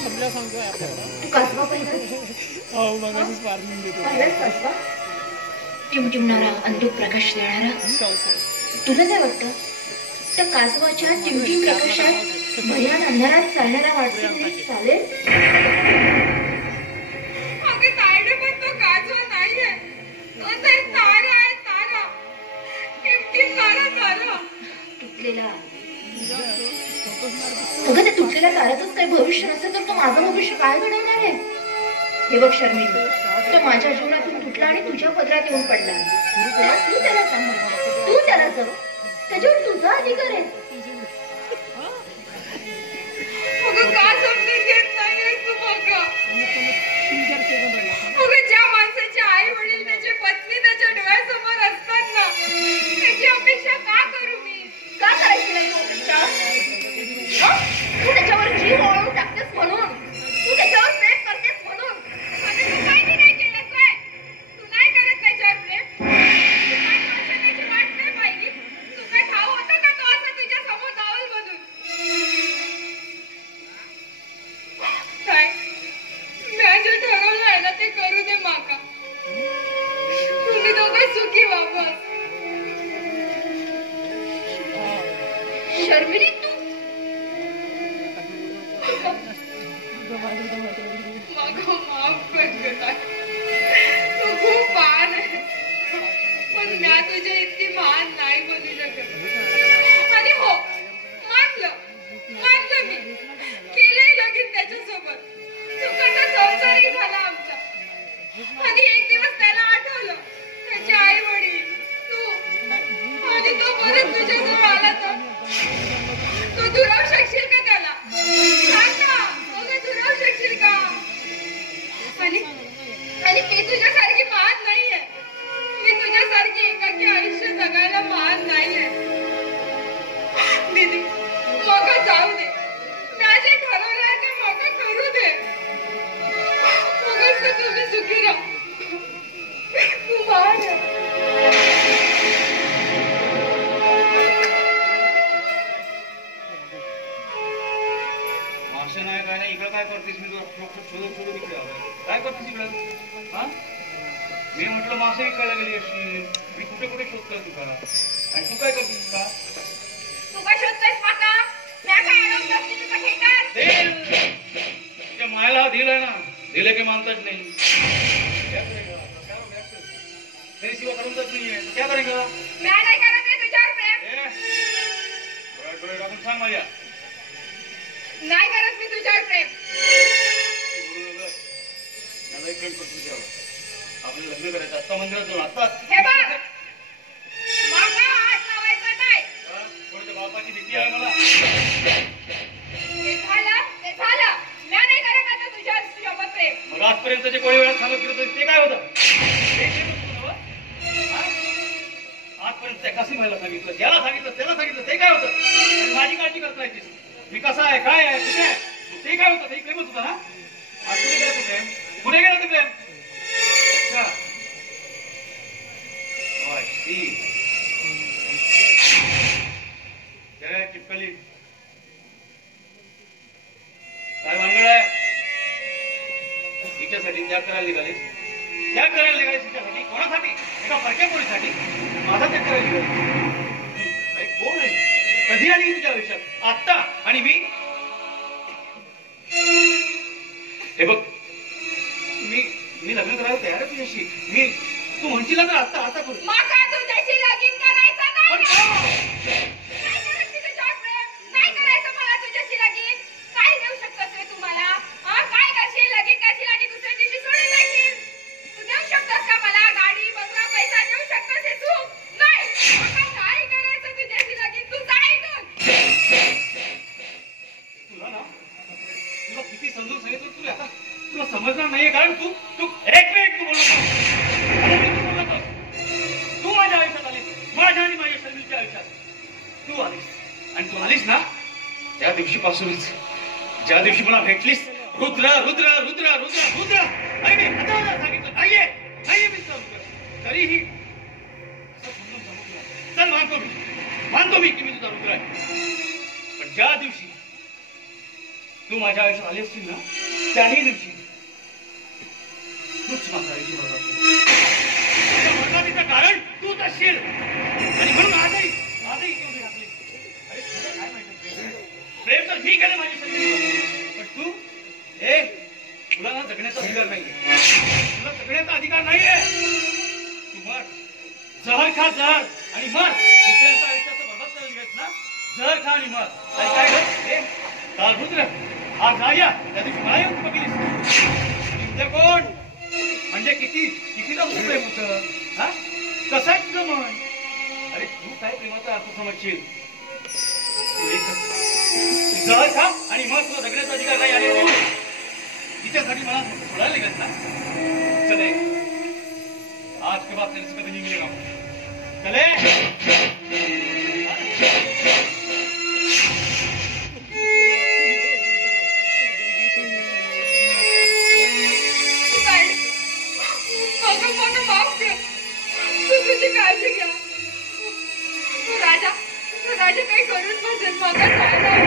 तू कासवा पाहिलास कासवा टिमटिमणारा अंधुक प्रकाश देणारा तुला काय वाटतं त्या कासवाच्या टिमटिम प्रकाशात भयान अंधारात चालणारा वाटसरूनी चालेल? अगं तायडे पण तो कासवा नाहीये, तो तर एक तारा आहे, तारा टिमटिमणारा तारा तुटलेला. अगं त्या तुटलेल्या ताऱ्याचंच काही भविष्य नसेल तर तो माझं भविष्य काय घडवणार आहे? हे बघ शर्मिली, तो माझ्या जीवनातून तुटला आणि तुझ्या पदरात येऊन पडला. तू त्याला सांभाळ, तू त्याला जग, त्याच्यावर तुझा अधिकार आहे. अगं का समजून घेत नाहीये तू? बघा अगं ज्या माणसाचे आई वडील त्याची पत्नी त्याच्या डोळ्यासमोर असताना त्याची अपेक्षा का करू मी? का करायची नाही अपेक्षा? तू त्याच्यावर जीव ओळून टाकतेस म्हणून, तू त्याच्यावर प्रेम करतेस म्हणून. तू काही नाही केलंस काय? तू नाही करत त्याच्यावर प्रेम? तू काय त्याची वाट नाही पाहिली? तू काय ठाव होतं का तो असं तुझ्या समोर जावल म्हणून? काय मी जे ठरवलं आहे ना ते करू दे माका. तुम्ही दोघं सुखी व्हा. शर्मिली तू मागं माफ कर गं. तू खूप महान आहे, पण म्या तुझ्या इतकी महान नाही बोलू शकत. आणि हो, मानलं मी, केलंय लगीन त्याच्यासोबत. सुखाचा संसारही झाला आमचा. आणि एक दिवस त्याला आठवलं त्याचे आई वडील, तू, आणि तो परत तुझ्याजवळ आला तर तू दुरावू शकशील का त्याला? सांग ना, दुरावू शकशील का? आणि मी तुझ्यासारखी महान नाहीये. मी तुझ्यासारखी एकाकी आयुष्य जगायला महान नाहीये. दीदी मका जाऊ दे. मी जे ठरवलंय ते मका करू दे. मगच तर तुम्ही सुखी राहा. तू महान आहे. नाही काय नाही. इकडं काय करतेस? मी शोधून इकडे काय करतेस इकडं? हा, मी म्हटलं मासे विकायला गेली अशी. मी कुठे कुठे शोधतोय तुका, आणि तू काय करतेस का? तू काय शोधतोयस माका? म्या काय अडवलं की तुझा ठेकार? तुझ्या मायला दिलंय ना, दिले की मानताच नाही. मेरी सेवा करून जात नाहीये, क्या करेगा? म्या नाही करत आहे तुझ्यावर प्रेम. डोळे टाकून सांग माझ्या, नाही करत मी तुझ्यावर प्रेम. प्रेम करतो तुझ्यावर. आपल्याला लग्न करायचं आता मंदिरात जाऊन. आता हे बघ, माका हात लावायचा नाही. कोणाच्या बापाची भीती आहे मला. ते झालं. म्या नाही करत आता तुझ्यावर प्रेम. मग आजपर्यंत जे कोणी वेळा सांगत फिरत ते काय होतं? आजपर्यंत कशी मला सांगितलं, ज्याला सांगितलं त्याला सांगितलं ते काय होतं? आणि माझी काळजी करता येते. मी कसा आहे, काय आहे, कुठे आहे, ते काय होतं? ते प्रेमच होतं ना. आज कुठे गेलं ते प्रेम? कुठे गेलं ते प्रेम? टिपकली काय भानगड आहे? तिच्यासाठी त्याग करायला निघालीस? त्याग करायला निघालीस तिच्यासाठी? कोणासाठी? एका फरक्या पोरीसाठी? माझा त्याग करायला निघाली? कोण आहे? कधी आली तुझ्या आयुष्यात? आत्ता. आणि मी हे बघ, मी लग्न करायला तयार आहे तुझ्याशी. मी तू म्हणशील तर आता करू. माका तुझ्याशी लगीन करायचं नाही. नाही करायचं मला तुझ्याशी लगीन. काय देऊ शकतोस रे तुम्हाला? काय करशील? लगीन करशील आणि दुसऱ्या दिवशी सोडून जाशील. तू देऊ शकतोस का मला? गाडी, बंगला, पैसा देऊ शकतोस हे तू? नाही. माका नाही करायचं तुझ्याशी लगीन. तू जा इथून. तुला किती समजून सांगितलं तुला समजणार नाहीये. कारण तू एक मिनिट तू बोलतो. तू माझ्या आयुष्यात आलीस, माझ्या आणि माझ्या शर्मिलच्या आयुष्यात तू आलीस. आणि तू आलीस ना त्या दिवशीपासूनच, ज्या दिवशी मला भेटलीस, रुद्र रुद्र रुद्र रुद्र रुद्र आणि मी हजार सांगितलं नाहीये मी तरीही चल मानतो मी की मी तुझा रुद्र आहे. पण ज्या दिवशी तू माझ्या आयुष्यात आली असतील ना त्याही दिवशी तूच माझ्या आयुष्य बरबादीचं कारण तूच असशील आणि म्हणून आजही ती उभी राखली. अरे तुला काय माहिती प्रेम तर मी केलं माझी शरीर पण तू तुला ना जगण्याचा अधिकार नाहीये. तुला जगण्याचा अधिकार नाहीये. तू मर जहर खा जहर आणि मर. दुसऱ्यांच्या आयुष्याचं बरबाद करायला गेस ना जहर खा आणि मर. आणि काय काल रुद्र आज राजा त्या दिवशी मला येऊन बघितलीस तुझं कोण म्हणजे कितीला तुझं प्रेम होतं हा कसं आहे तुझं मन. अरे तू काय प्रेमाचा अर्थ समजशील. जहर खा आणि मग तुला जगण्याचा अधिकार नाही आले तू तिच्यासाठी मला सोडायला निघत ना. चले आज के बाद तेरे से कभी नहीं मिलेगा. चले मला माफ कर. तू तुझी काळजी घ्या. राजा काही करून बसेल. मला